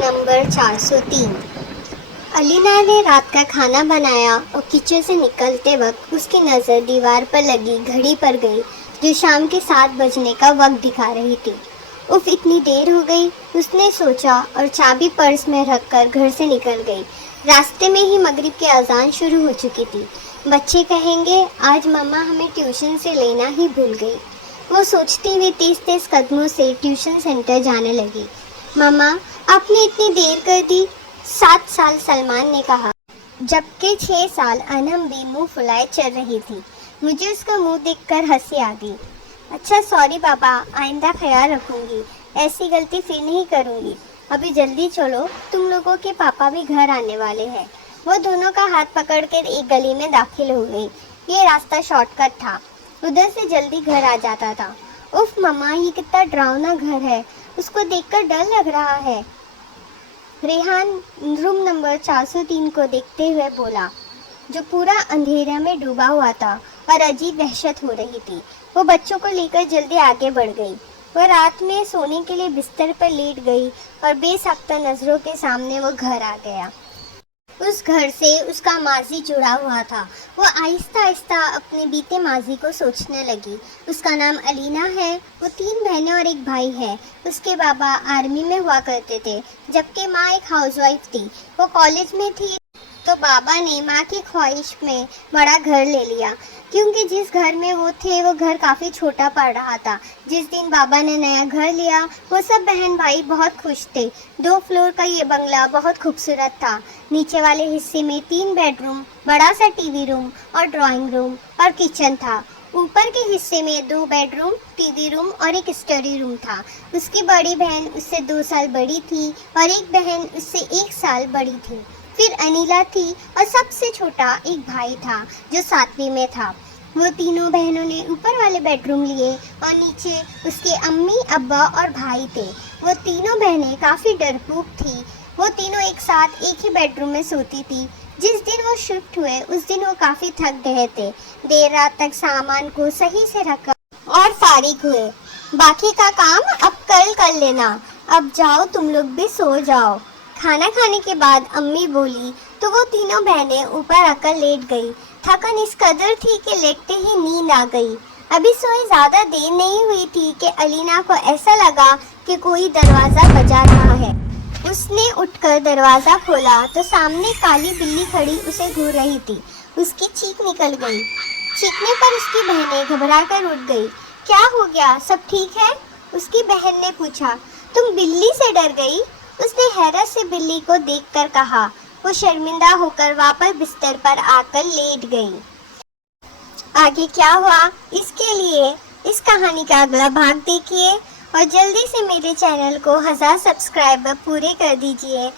Number 403। Alina ने रात का खाना बनाया और किचन से निकलते वक्त उसकी नज़र दीवार पर लगी घड़ी पर गई जो शाम के 7 बजने का वक्त दिखा रही थी। उफ, इतनी देर हो गई, उसने सोचा और चाबी पर्स में रखकर घर से निकल गई। रास्ते में ही मगरिब की अजान शुरू हो चुकी थी। बच्चे कहेंगे आज मम्मा हमें ट्यूशन से लेना ही भूल गई। वो सोचती हुई तेज तेज कदमों से ट्यूशन सेंटर जाने लगी। मम्मा, आपने इतनी देर कर दी, 7 साल सलमान ने कहा, जबकि 6 साल अनम भी मुंह फुलाए चल रही थी। मुझे उसका मुंह देखकर हंसी आ गई। अच्छा सॉरी पापा, आइंदा ख्याल रखूंगी, ऐसी गलती फिर नहीं करूंगी। अभी जल्दी चलो, तुम लोगों के पापा भी घर आने वाले हैं। वो दोनों का हाथ पकड़कर एक गली में दाखिल हो गई। ये रास्ता शॉर्टकट था, उधर से जल्दी घर आ जाता था। उफ मम्मा, ये कितना डरावना घर है, उसको देखकर डर लग रहा है। रेहान रूम नंबर 403 को देखते हुए बोला, जो पूरा अंधेरे में डूबा हुआ था और अजीब वहशत हो रही थी। वो बच्चों को लेकर जल्दी आगे बढ़ गई। वह रात में सोने के लिए बिस्तर पर लेट गई और बेसाख्ता नज़रों के सामने वो घर आ गया। उस घर से उसका माजी जुड़ा हुआ था। वो आहिस्ता आहिस्ता अपने बीते माजी को सोचने लगी। उसका नाम अलीना है। वो 3 बहनें और एक भाई है। उसके बाबा आर्मी में हुआ करते थे, जबकि माँ एक हाउसवाइफ थी। वो कॉलेज में थी तो बाबा ने माँ की ख्वाहिश में बड़ा घर ले लिया, क्योंकि जिस घर में वो थे वो घर काफ़ी छोटा पड़ रहा था। जिस दिन बाबा ने नया घर लिया, वो सब बहन भाई बहुत खुश थे। 2 फ्लोर का ये बंगला बहुत खूबसूरत था। नीचे वाले हिस्से में 3 बेडरूम, बड़ा सा टीवी रूम और ड्राइंग रूम और किचन था। ऊपर के हिस्से में 2 बेडरूम, टीवी रूम और एक स्टडी रूम था। उसकी बड़ी बहन उससे 2 साल बड़ी थी और एक बहन उससे 1 साल बड़ी थी। फिर अनीला थी और सबसे छोटा एक भाई था जो 7वीं में था। वो तीनों बहनों ने ऊपर वाले बेडरूम लिए और नीचे उसके अम्मी, अब्बा और भाई थे। वो तीनों बहनें काफ़ी डरपोक थी। वो तीनों एक साथ एक ही बेडरूम में सोती थी। जिस दिन वो शिफ्ट हुए उस दिन वो काफ़ी थक गए थे। देर रात तक सामान को सही से रखा और फारिग हुए। बाकी का काम अब कल कर लेना, अब जाओ तुम लोग भी सो जाओ। खाना खाने के बाद अम्मी बोली तो वो तीनों बहनें ऊपर आकर लेट गई। थकन इस कदर थी कि लेटते ही नींद आ गई। अभी सोए ज़्यादा देर नहीं हुई थी कि अलीना को ऐसा लगा कि कोई दरवाज़ा बजा रहा है। उसने उठकर दरवाज़ा खोला तो सामने काली बिल्ली खड़ी उसे घूर रही थी। उसकी चीख निकल गई। चीखने पर उसकी बहनें घबरा कर उठ गई। क्या हो गया, सब ठीक है? उसकी बहन ने पूछा। तुम बिल्ली से डर गई? उसने हैरत से बिल्ली को देखकर कहा। वो शर्मिंदा होकर वापस बिस्तर पर आकर लेट गई। आगे क्या हुआ, इसके लिए इस कहानी का अगला भाग देखिए और जल्दी से मेरे चैनल को 1000 सब्सक्राइबर पूरे कर दीजिए।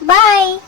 बाय।